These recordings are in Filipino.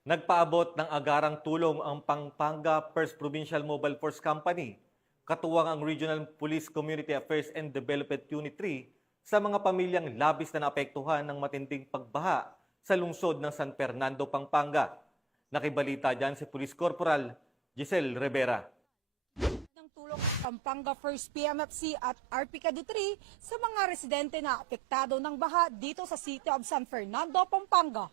Nagpaabot ng agarang tulong ang Pampanga First Provincial Mobile Force Company, katuwang ang Regional Police Community Affairs and Development Unit 3 sa mga pamilyang labis na naapektuhan ng matinding pagbaha sa lungsod ng San Fernando, Pampanga. Nakibalita dyan si Police Corporal Giselle Rivera. Ng tulong ng Pampanga First PMFC at RPCAD3 sa mga residente na apektado ng baha dito sa City of San Fernando, Pampanga.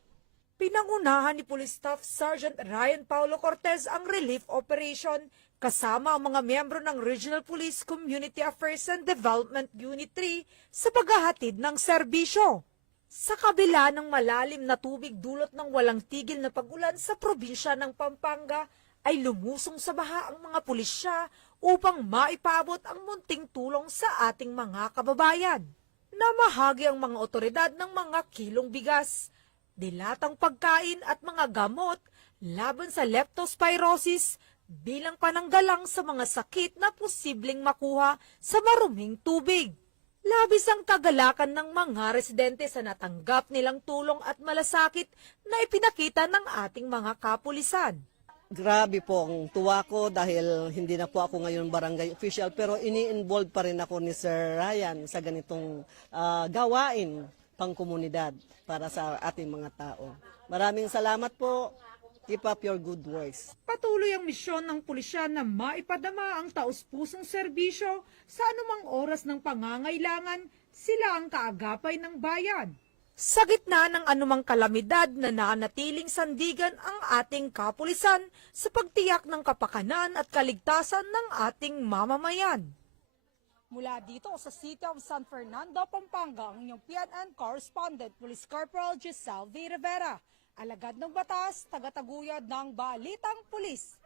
Pinangunahan ni Police Staff Sergeant Ryan Paulo Cortez ang relief operation kasama ang mga miyembro ng Regional Police Community Affairs and Development Unit 3 sa paghahatid ng serbisyo. Sa kabila ng malalim na tubig dulot ng walang tigil na pag-ulan sa probinsya ng Pampanga, ay lumusong sa baha ang mga pulisya upang maipabot ang munting tulong sa ating mga kababayan. Namahagi ang mga otoridad ng mga kilong bigas, dilatang pagkain at mga gamot laban sa leptospirosis bilang pananggalang sa mga sakit na posibleng makuha sa maruming tubig. Labis ang kagalakan ng mga residente sa natanggap nilang tulong at malasakit na ipinakita ng ating mga kapulisan. Grabe po ang tuwa ko dahil hindi na po ako ngayon barangay official pero ini-involve pa rin ako ni Sir Ryan sa ganitong gawain pang komunidad para sa ating mga tao. Maraming salamat po. Keep up your good works. Patuloy ang misyon ng pulisya na maipadama ang taus-pusong serbisyo sa anumang oras ng pangangailangan, sila ang kaagapay ng bayan. Sa gitna ng anumang kalamidad na nanatiling sandigan ang ating kapulisan sa pagtiyak ng kapakanan at kaligtasan ng ating mamamayan. Mula dito sa City of San Fernando, Pampanga, ang inyong PNN correspondent, Police Corporal Giselle V. Rivera, alagad ng batas, tagataguyod ng Balitang Pulis.